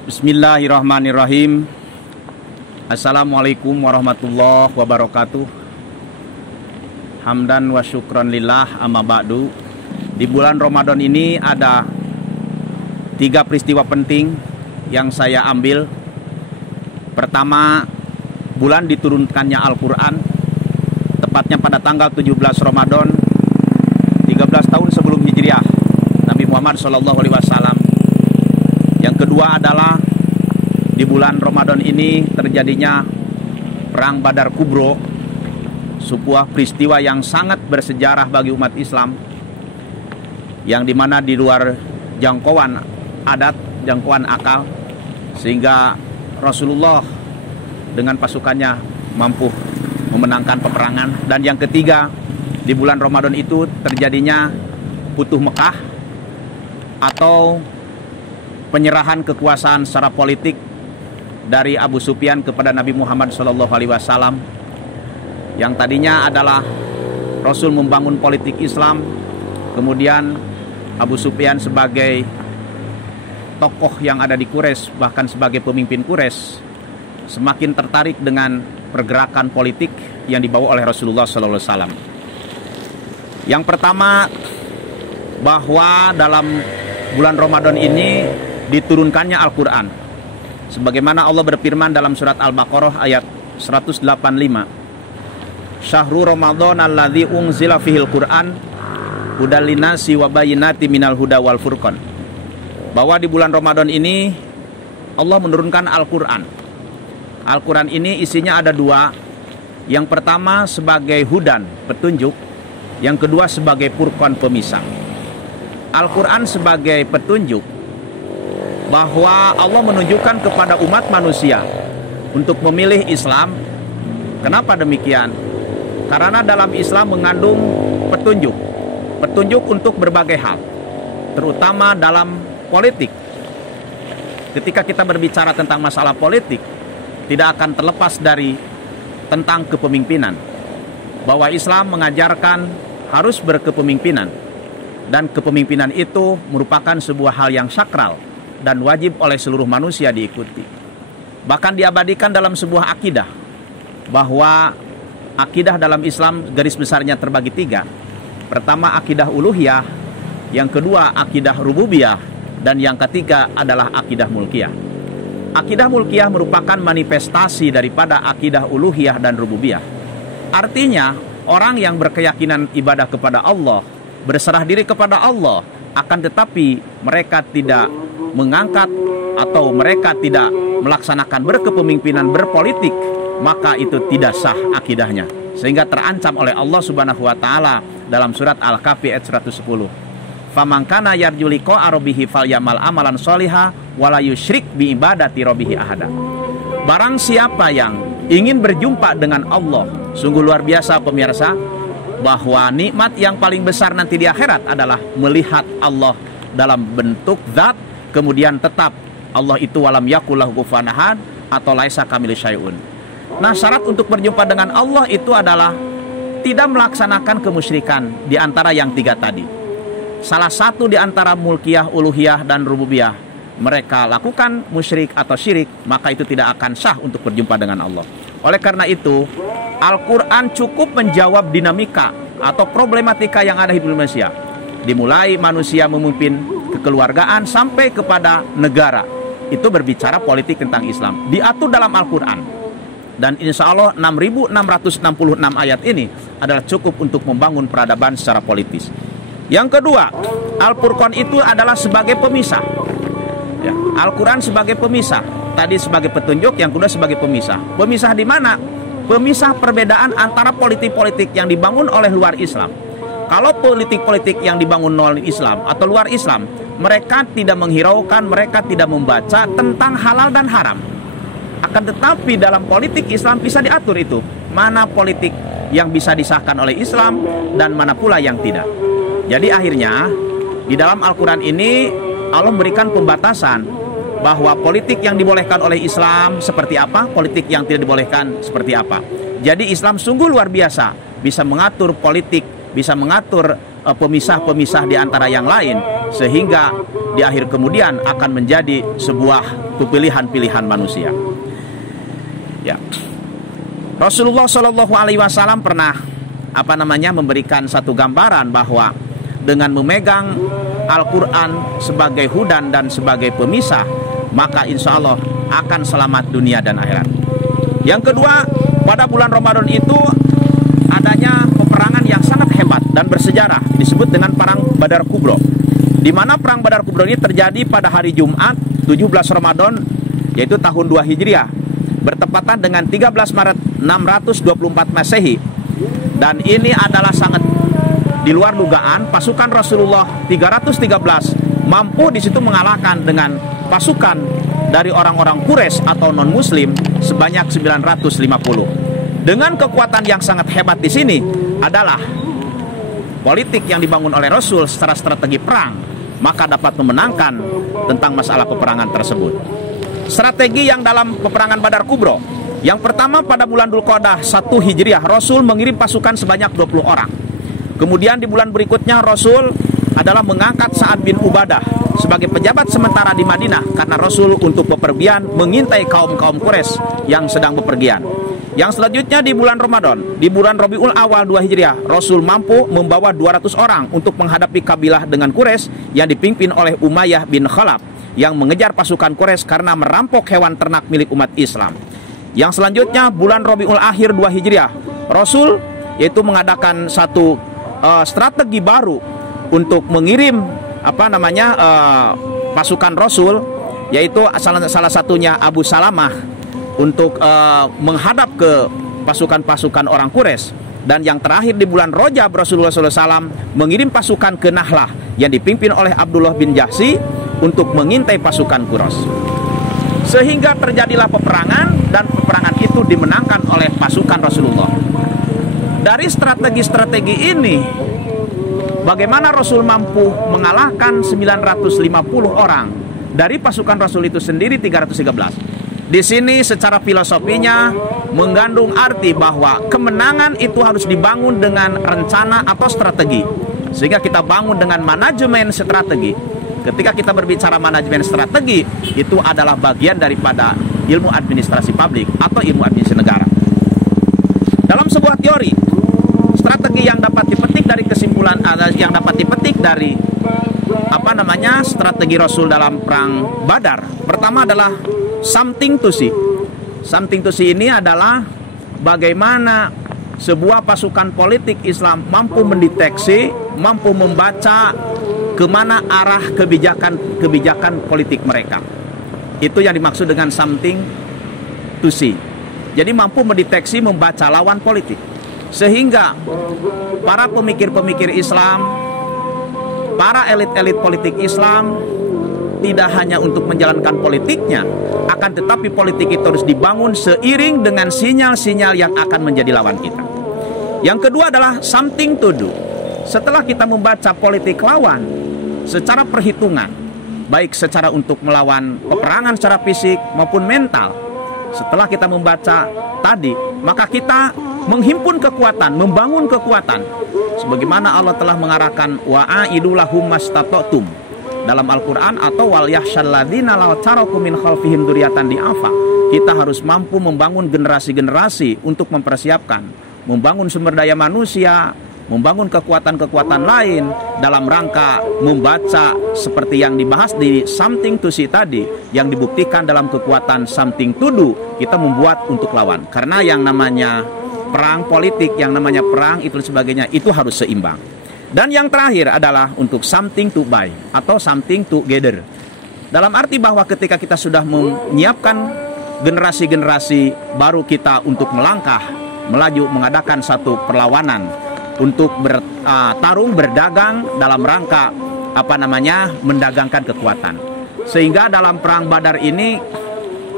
Bismillahirrahmanirrahim. Assalamualaikum warahmatullahi wabarakatuh. Hamdan wa syukran lillah, amma ba'du. Di bulan Ramadan ini ada 3 peristiwa penting yang saya ambil. Pertama, bulan diturunkannya Al-Quran, tepatnya pada tanggal 17 Ramadan 13 tahun sebelum Hijriah Nabi Muhammad SAW. Yang kedua adalah di bulan Ramadan ini terjadinya Perang Badar Kubro, sebuah peristiwa yang sangat bersejarah bagi umat Islam, yang dimana di luar jangkauan adat, jangkauan akal, sehingga Rasulullah dengan pasukannya mampu memenangkan peperangan. Dan yang ketiga, di bulan Ramadan itu terjadinya Futuh Mekah atau penyerahan kekuasaan secara politik dari Abu Sufyan kepada Nabi Muhammad SAW, yang tadinya adalah Rasul membangun politik Islam, kemudian Abu Sufyan sebagai tokoh yang ada di Quraisy, bahkan sebagai pemimpin Quraisy, semakin tertarik dengan pergerakan politik yang dibawa oleh Rasulullah SAW. Yang pertama, bahwa dalam bulan Ramadan ini diturunkannya Al-Quran, sebagaimana Allah berfirman dalam surat Al-Baqarah ayat 185, Syahrul Ramadan alladzi unzila fihil Qur'an hudal linnasi wa bayyinati minal huda wal furqan. Bahwa di bulan Ramadan ini Allah menurunkan Al-Quran. Al-Quran ini isinya ada 2. Yang pertama sebagai hudan, petunjuk. Yang kedua sebagai furqan, pemisah. Al-Quran sebagai petunjuk, bahwa Allah menunjukkan kepada umat manusia untuk memilih Islam. Kenapa demikian? Karena dalam Islam mengandung petunjuk. Petunjuk untuk berbagai hal, terutama dalam politik. Ketika kita berbicara tentang masalah politik, tidak akan terlepas dari tentang kepemimpinan, bahwa Islam mengajarkan harus berkepemimpinan, dan kepemimpinan itu merupakan sebuah hal yang sakral dan wajib oleh seluruh manusia diikuti. Bahkan diabadikan dalam sebuah akidah, bahwa akidah dalam Islam garis besarnya terbagi 3. Pertama akidah uluhiyah, yang kedua akidah rububiyah, dan yang ketiga adalah akidah mulkiyah. Akidah mulkiyah merupakan manifestasi daripada akidah uluhiyah dan rububiyah. Artinya orang yang berkeyakinan ibadah kepada Allah, berserah diri kepada Allah, akan tetapi mereka tidak mengangkat atau mereka tidak melaksanakan berkepemimpinan berpolitik, maka itu tidak sah akidahnya, sehingga terancam oleh Allah Subhanahu wa taala dalam surat Al-Kahfi ayat 110. Faman kana yarju liqa'a rabbih falyamal amalan sholiha wala yusyrik bi ibadati rabbih ahada. Barang siapa yang ingin berjumpa dengan Allah, sungguh luar biasa pemirsa, bahwa nikmat yang paling besar nanti di akhirat adalah melihat Allah dalam bentuk zat. Kemudian tetap Allah itu walam yakul lahu kufuwan ahad atau laisa kamili syai'un. Nah, syarat untuk berjumpa dengan Allah itu adalah tidak melaksanakan kemusyrikan di antara yang 3 tadi. Salah satu di antara mulkiyah, uluhiyah, dan rububiyah mereka lakukan musyrik atau syirik, maka itu tidak akan sah untuk berjumpa dengan Allah. Oleh karena itu, Al-Quran cukup menjawab dinamika atau problematika yang ada di manusia, dimulai manusia memimpin kekeluargaan sampai kepada negara. Itu berbicara politik tentang Islam, diatur dalam Al-Quran. Dan insya Allah 6.666 ayat ini adalah cukup untuk membangun peradaban secara politis. Yang kedua, Al-Furqan itu adalah sebagai pemisah. Ya, Al-Quran sebagai pemisah. Tadi sebagai petunjuk, yang kedua sebagai pemisah. Pemisah di mana? Pemisah perbedaan antara politik-politik yang dibangun oleh luar Islam. Kalau politik-politik yang dibangun oleh Islam atau luar Islam, mereka tidak menghiraukan, mereka tidak membaca tentang halal dan haram. Akan tetapi dalam politik Islam bisa diatur itu, mana politik yang bisa disahkan oleh Islam dan mana pula yang tidak. Jadi akhirnya di dalam Al-Quran ini Allah memberikan pembatasan bahwa politik yang dibolehkan oleh Islam seperti apa, politik yang tidak dibolehkan seperti apa. Jadi Islam sungguh luar biasa, bisa mengatur politik, bisa mengatur pemisah-pemisah di antara yang lain, sehingga di akhir kemudian akan menjadi sebuah pilihan-pilihan manusia. Ya. Rasulullah Shallallahu Alaihi Wasallam pernah memberikan satu gambaran bahwa dengan memegang Al-Quran sebagai hudan dan sebagai pemisah, maka insya Allah akan selamat dunia dan akhirat. Yang kedua, pada bulan Ramadan itu adanya peperangan yang sangat hebat dan bersejarah, disebut dengan Perang Badar Kubro, di mana Perang Badar Kubro ini terjadi pada hari Jumat 17 Ramadan, yaitu tahun 2 Hijriah, bertepatan dengan 13 Maret 624 Masehi. Dan ini adalah sangat di luar dugaan. Pasukan Rasulullah 313 mampu di situ mengalahkan dengan pasukan dari orang-orang Quraisy atau non-Muslim sebanyak 950. Dengan kekuatan yang sangat hebat di sini adalah politik yang dibangun oleh Rasul secara strategi perang, maka dapat memenangkan tentang masalah peperangan tersebut. Strategi yang dalam peperangan Badar Kubro, yang pertama pada bulan Dzulqa'dah 1 Hijriah, Rasul mengirim pasukan sebanyak 20 orang. Kemudian di bulan berikutnya Rasul adalah mengangkat Sa'ad bin Ubadah sebagai pejabat sementara di Madinah, karena Rasul untuk bepergian mengintai kaum-kaum Quraisy yang sedang bepergian. Yang selanjutnya di bulan Ramadan, di bulan Rabiul Awal 2 Hijriah, Rasul mampu membawa 200 orang untuk menghadapi kabilah dengan Quraisy yang dipimpin oleh Umayyah bin Khalaf yang mengejar pasukan Quraisy karena merampok hewan ternak milik umat Islam. Yang selanjutnya bulan Rabiul Akhir 2 Hijriah, Rasul yaitu mengadakan satu strategi baru untuk mengirim pasukan Rasul, yaitu salah satunya Abu Salamah untuk menghadap ke pasukan-pasukan orang Quraisy. Dan yang terakhir di bulan Rajab, Rasulullah SAW mengirim pasukan ke Nahlah yang dipimpin oleh Abdullah bin Jahsy untuk mengintai pasukan Quraisy. Sehingga terjadilah peperangan, dan peperangan itu dimenangkan oleh pasukan Rasulullah. Dari strategi-strategi ini, bagaimana Rasul mampu mengalahkan 950 orang dari pasukan Rasul itu sendiri 313. Di sini secara filosofinya mengandung arti bahwa kemenangan itu harus dibangun dengan rencana atau strategi. Sehingga kita bangun dengan manajemen strategi. Ketika kita berbicara manajemen strategi, itu adalah bagian daripada ilmu administrasi publik atau ilmu administrasi negara. Dalam sebuah teori, strategi yang dapat dipetik dari kesimpulan, yang dapat dipetik dari strategi Rasul dalam perang Badar, pertama adalah something to see. Something to see ini adalah bagaimana sebuah pasukan politik Islam mampu mendeteksi, mampu membaca kemana arah kebijakan politik mereka. Itu yang dimaksud dengan something to see. Jadi mampu mendeteksi, membaca lawan politik. Sehingga para pemikir-pemikir Islam, para elit-elit politik Islam tidak hanya untuk menjalankan politiknya, akan tetapi politik itu harus dibangun seiring dengan sinyal-sinyal yang akan menjadi lawan kita. Yang kedua adalah something to do. Setelah kita membaca politik lawan secara perhitungan, baik secara untuk melawan peperangan secara fisik maupun mental, setelah kita membaca tadi, maka kita menghimpun kekuatan, membangun kekuatan, sebagaimana Allah telah mengarahkan wa'aidu lahum mastata'tum dalam Al-Quran, atau wal yahsyalladzina law taraku min khalfihim dzurriyyatan di'afa. Kita harus mampu membangun generasi-generasi untuk mempersiapkan, membangun sumber daya manusia, membangun kekuatan-kekuatan lain dalam rangka membaca seperti yang dibahas di something to see tadi, yang dibuktikan dalam kekuatan something to do. Kita membuat untuk lawan, karena yang namanya perang politik, yang namanya perang itu sebagainya, itu harus seimbang. Dan yang terakhir adalah untuk something to buy atau something to gather, dalam arti bahwa ketika kita sudah menyiapkan generasi-generasi baru kita untuk melangkah, melaju, mengadakan satu perlawanan untuk bertarung, berdagang dalam rangka mendagangkan kekuatan. Sehingga dalam perang Badar ini,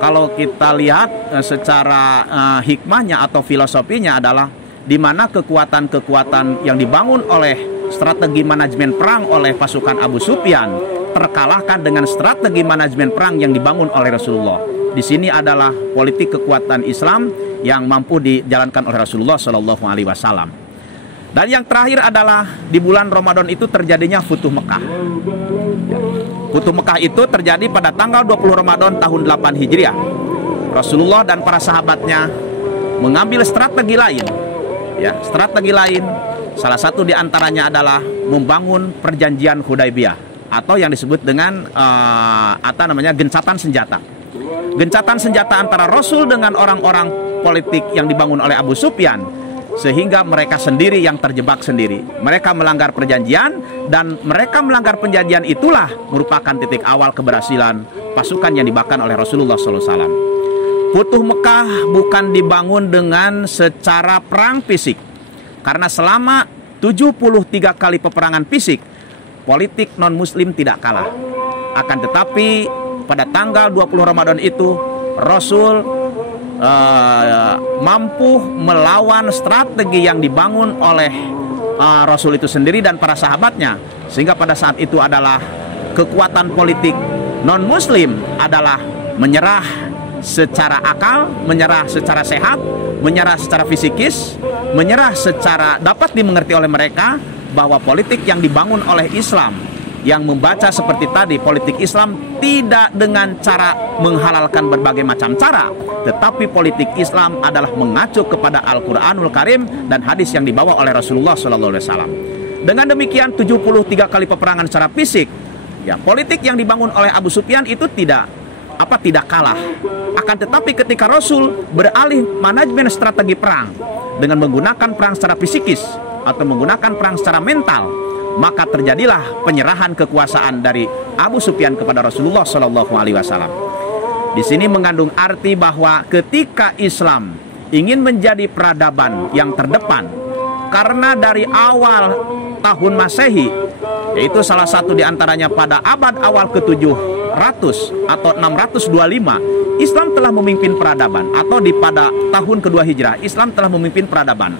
kalau kita lihat secara hikmahnya atau filosofinya adalah di mana kekuatan-kekuatan yang dibangun oleh strategi manajemen perang oleh pasukan Abu Sufyan terkalahkan dengan strategi manajemen perang yang dibangun oleh Rasulullah. Di sini adalah politik kekuatan Islam yang mampu dijalankan oleh Rasulullah SAW. Dan yang terakhir adalah di bulan Ramadan itu terjadinya Futuh Mekah. Futuh Mekah itu terjadi pada tanggal 20 Ramadan tahun 8 Hijriah. Rasulullah dan para sahabatnya mengambil strategi lain. Ya, strategi lain salah satu di antaranya adalah membangun perjanjian Hudaybiyah atau yang disebut dengan gencatan senjata. Gencatan senjata antara Rasul dengan orang-orang politik yang dibangun oleh Abu Sufyan, sehingga mereka sendiri yang terjebak sendiri. Mereka melanggar perjanjian, dan mereka melanggar perjanjian itulah merupakan titik awal keberhasilan pasukan yang dibawakan oleh Rasulullah SAW. Futuh Mekah bukan dibangun dengan secara perang fisik, karena selama 73 kali peperangan fisik, politik non-muslim tidak kalah. Akan tetapi pada tanggal 20 Ramadan itu Rasul mampu melawan strategi yang dibangun oleh Rasul itu sendiri dan para sahabatnya, sehingga pada saat itu adalah kekuatan politik non-muslim adalah menyerah secara akal, menyerah secara sehat, menyerah secara fisikis, menyerah secara dapat dimengerti oleh mereka bahwa politik yang dibangun oleh Islam, yang membaca seperti tadi, politik Islam tidak dengan cara menghalalkan berbagai macam cara, tetapi politik Islam adalah mengacu kepada Al-Quranul Karim dan hadis yang dibawa oleh Rasulullah SAW. Dengan demikian 73 kali peperangan secara fisik, ya, politik yang dibangun oleh Abu Sufyan itu tidak kalah. Akan tetapi ketika Rasul beralih manajemen strategi perang dengan menggunakan perang secara fisikis atau menggunakan perang secara mental, maka terjadilah penyerahan kekuasaan dari Abu Sufyan kepada Rasulullah SAW. Di sini mengandung arti bahwa ketika Islam ingin menjadi peradaban yang terdepan, karena dari awal tahun Masehi, yaitu salah satu diantaranya pada abad awal ke-700 atau 625, Islam telah memimpin peradaban, atau pada tahun kedua Hijrah, Islam telah memimpin peradaban.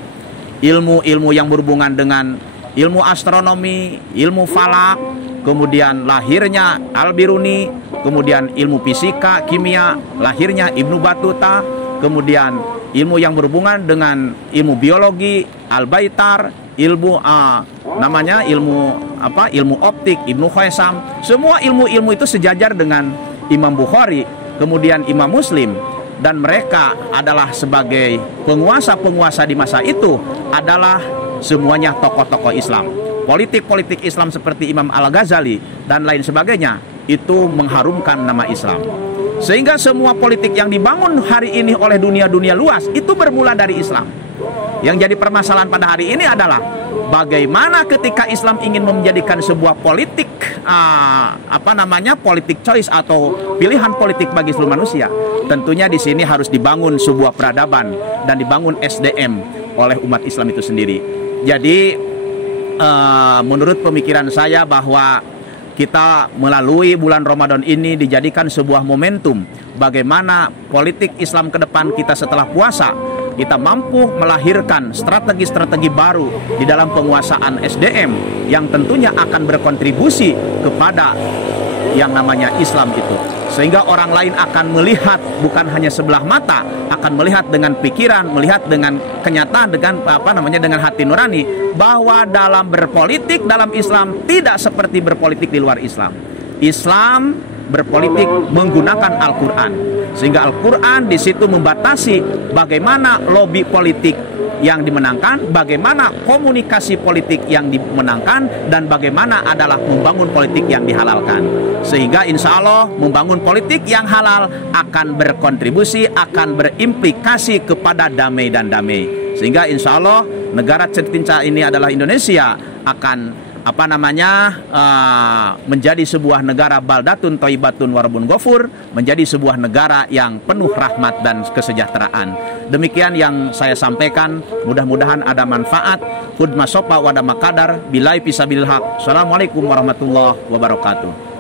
Ilmu-ilmu yang berhubungan dengan ilmu astronomi, ilmu falak, kemudian lahirnya Al-Biruni, kemudian ilmu fisika, kimia, lahirnya Ibnu Battuta, kemudian ilmu yang berhubungan dengan ilmu biologi, Al-Baitar, ilmu ilmu optik, Ibnu Khaisam. Semua ilmu-ilmu itu sejajar dengan Imam Bukhari, kemudian Imam Muslim, dan mereka adalah sebagai penguasa-penguasa di masa itu adalah semuanya tokoh-tokoh Islam. Politik-politik Islam seperti Imam Al-Ghazali dan lain sebagainya itu mengharumkan nama Islam. Sehingga semua politik yang dibangun hari ini oleh dunia luas itu bermula dari Islam. Yang jadi permasalahan pada hari ini adalah bagaimana ketika Islam ingin menjadikan sebuah politik politik choice atau pilihan politik bagi seluruh manusia. Tentunya di sini harus dibangun sebuah peradaban dan dibangun SDM oleh umat Islam itu sendiri. Jadi menurut pemikiran saya bahwa kita melalui bulan Ramadan ini dijadikan sebuah momentum bagaimana politik Islam ke depan kita setelah puasa, kita mampu melahirkan strategi-strategi baru di dalam penguasaan SDM yang tentunya akan berkontribusi kepada yang namanya Islam itu, sehingga orang lain akan melihat bukan hanya sebelah mata, akan melihat dengan pikiran, melihat dengan kenyataan, dengan hati nurani, bahwa dalam berpolitik dalam Islam tidak seperti berpolitik di luar Islam. Islam berpolitik menggunakan Al-Quran, sehingga Al-Quran di situ membatasi bagaimana lobby politik yang dimenangkan, bagaimana komunikasi politik yang dimenangkan, dan bagaimana adalah membangun politik yang dihalalkan. Sehingga insya Allah membangun politik yang halal akan berkontribusi, akan berimplikasi kepada damai dan damai. Sehingga insya Allah negara tercinta ini adalah Indonesia akan menjadi sebuah negara baldatun thayyibatun warabun ghafur, menjadi sebuah negara yang penuh rahmat dan kesejahteraan. Demikian yang saya sampaikan, mudah-mudahan ada manfaat. Khudma sopa wa dama qadar, bilai fisabilil haq. Assalamualaikum warahmatullahi wabarakatuh.